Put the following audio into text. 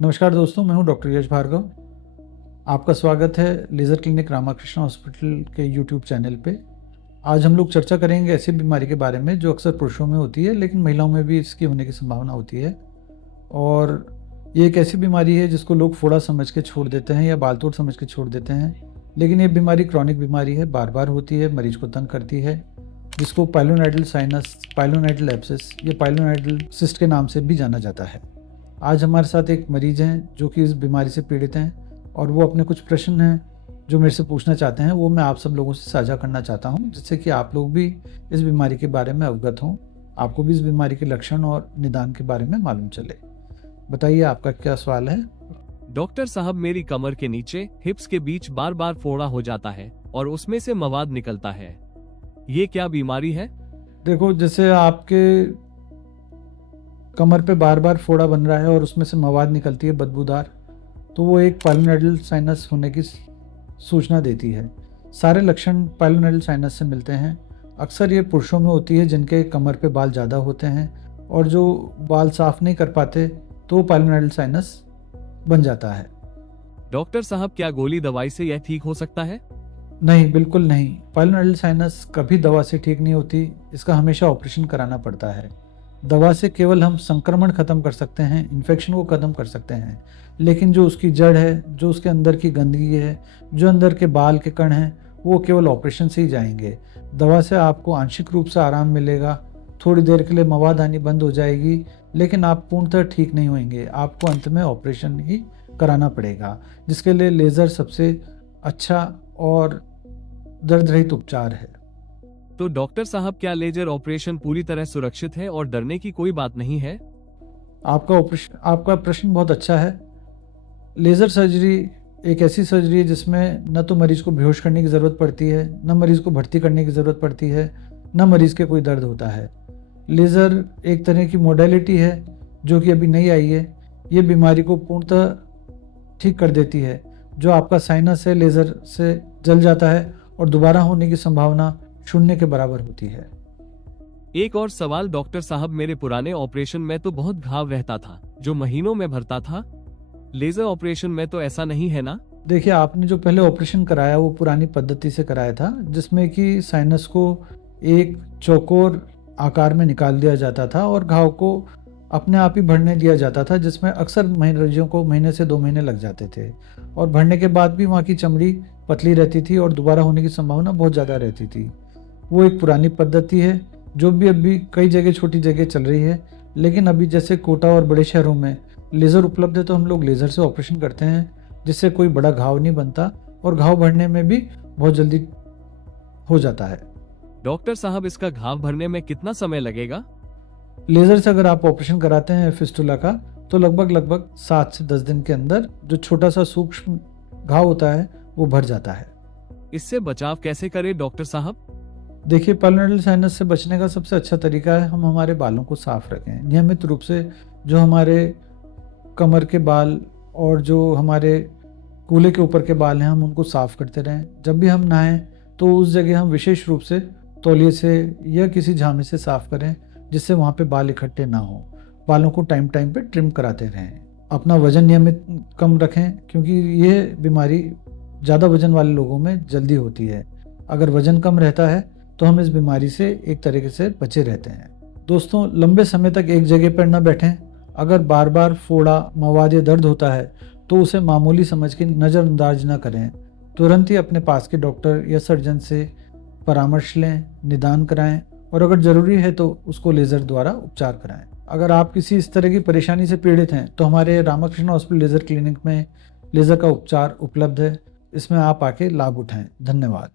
नमस्कार दोस्तों, मैं हूं डॉक्टर यश भार्गव। आपका स्वागत है लेज़र क्लिनिक रामाकृष्ण हॉस्पिटल के यूट्यूब चैनल पे। आज हम लोग चर्चा करेंगे ऐसी बीमारी के बारे में जो अक्सर पुरुषों में होती है, लेकिन महिलाओं में भी इसकी होने की संभावना होती है। और ये एक ऐसी बीमारी है जिसको लोग फोड़ा समझ के छोड़ देते हैं या बाल तोड़ समझ के छोड़ देते हैं, लेकिन ये बीमारी क्रॉनिक बीमारी है, बार बार होती है, मरीज को तंग करती है, जिसको पाइलोनेड्रल साइनस, पाइलोनेड्रल एब्सेस या पाइलोनेड्रल सिस्ट के नाम से भी जाना जाता है। आज हमारे साथ एक मरीज हैं जो कि इस बीमारी से पीड़ित हैं और वो अपने कुछ प्रश्न हैं जो मेरे से पूछना चाहते हैं, वो मैं आप सब लोगों से साझा करना चाहता हूं, जिससे कि आप लोग भी इस बीमारी के बारे में अवगत हों, आपको भी इस बीमारी के लक्षण और निदान के बारे में मालूम चले। बताइए, आपका क्या सवाल है? डॉक्टर साहब, मेरी कमर के नीचे हिप्स के बीच बार बार फोड़ा हो जाता है और उसमें से मवाद निकलता है। ये क्या बीमारी है? देखो, जैसे आपके कमर पे बार बार फोड़ा बन रहा है और उसमें से मवाद निकलती है बदबूदार, तो वो एक पाइलोनेड्रल साइनस होने की सूचना देती है। सारे लक्षण पाइलोनेड्रल साइनस से मिलते हैं। अक्सर ये पुरुषों में होती है जिनके कमर पे बाल ज़्यादा होते हैं, और जो बाल साफ नहीं कर पाते तो पाइलोनेड्रल साइनस बन जाता है। डॉक्टर साहब, क्या गोली दवाई से यह ठीक हो सकता है? नहीं, बिल्कुल नहीं। पाइलोनेड्रल साइनस कभी दवा से ठीक नहीं होती, इसका हमेशा ऑपरेशन कराना पड़ता है। दवा से केवल हम संक्रमण खत्म कर सकते हैं, इन्फेक्शन को खत्म कर सकते हैं, लेकिन जो उसकी जड़ है, जो उसके अंदर की गंदगी है, जो अंदर के बाल के कण हैं, वो केवल ऑपरेशन से ही जाएंगे। दवा से आपको आंशिक रूप से आराम मिलेगा, थोड़ी देर के लिए मवाद आनी बंद हो जाएगी, लेकिन आप पूर्णतः ठीक नहीं होंगे। आपको अंत में ऑपरेशन ही कराना पड़ेगा, जिसके लिए लेज़र सबसे अच्छा और दर्द रहित उपचार है। तो डॉक्टर साहब, क्या लेजर ऑपरेशन पूरी तरह सुरक्षित है और डरने की कोई बात नहीं है? आपका प्रश्न बहुत अच्छा है। लेज़र सर्जरी एक ऐसी सर्जरी है जिसमें न तो मरीज को बेहोश करने की ज़रूरत पड़ती है, न मरीज को भर्ती करने की ज़रूरत पड़ती है, न मरीज के कोई दर्द होता है। लेज़र एक तरह की मोडेलिटी है जो कि अभी नई आई है। ये बीमारी को पूर्णतः ठीक कर देती है। जो आपका साइनस है, लेज़र से जल जाता है और दोबारा होने की संभावना शून्य के बराबर होती है। एक और सवाल डॉक्टर साहब, मेरे पुराने ऑपरेशन में तो बहुत घाव रहता था जो महीनों में भरता था। लेजर ऑपरेशन में तो ऐसा नहीं है ना? देखिए, आपने जो पहले ऑपरेशन कराया वो पुरानी पद्धति से कराया था, जिसमें कि साइनस को एक चौकोर आकार में निकाल दिया जाता था और घाव को अपने आप ही भरने दिया जाता था, जिसमें अक्सर मरीजों को महीने से 2 महीने लग जाते थे, और भरने के बाद भी वहाँ की चमड़ी पतली रहती थी और दोबारा होने की संभावना बहुत ज़्यादा रहती थी। वो एक पुरानी पद्धति है जो भी अभी कई जगह, छोटी जगह चल रही है, लेकिन अभी जैसे कोटा और बड़े शहरों में लेज़र उपलब्ध है तो हम लोग लेज़र से ऑपरेशन करते हैं, जिससे कोई बड़ा घाव नहीं बनता और घाव भरने में भी बहुत जल्दी हो जाता है। डॉक्टर साहब, इसका घाव भरने में कितना समय लगेगा? लेज़र से अगर आप ऑपरेशन कराते हैं फिस्टुला का, तो लगभग 7 से 10 दिन के अंदर जो छोटा सा सूक्ष्म घाव होता है वो भर जाता है। इससे बचाव कैसे करें डॉक्टर साहब? देखिए, पाइलोनेड्रल साइनस से बचने का सबसे अच्छा तरीका है हम हमारे बालों को साफ रखें। नियमित रूप से जो हमारे कमर के बाल और जो हमारे कूल्हे के ऊपर के बाल हैं, हम उनको साफ करते रहें। जब भी हम नहाएं तो उस जगह हम विशेष रूप से तौलिए से या किसी झामे से साफ करें, जिससे वहाँ पे बाल इकट्ठे ना हो। बालों को टाइम टाइम पे ट्रिम कराते रहें। अपना वजन नियमित कम रखें, क्योंकि ये बीमारी ज़्यादा वजन वाले लोगों में जल्दी होती है। अगर वजन कम रहता है तो हम इस बीमारी से एक तरीके से बचे रहते हैं। दोस्तों, लंबे समय तक एक जगह पर न बैठें। अगर बार बार फोड़ा, मवाद या दर्द होता है तो उसे मामूली समझ के नज़रअंदाज न करें। तुरंत ही अपने पास के डॉक्टर या सर्जन से परामर्श लें, निदान कराएं, और अगर ज़रूरी है तो उसको लेज़र द्वारा उपचार कराएं। अगर आप किसी इस तरह की परेशानी से पीड़ित हैं तो हमारे रामाकृष्ण हॉस्पिटल लेज़र क्लिनिक में लेज़र का उपचार उपलब्ध है। इसमें आप आके लाभ उठाएं। धन्यवाद।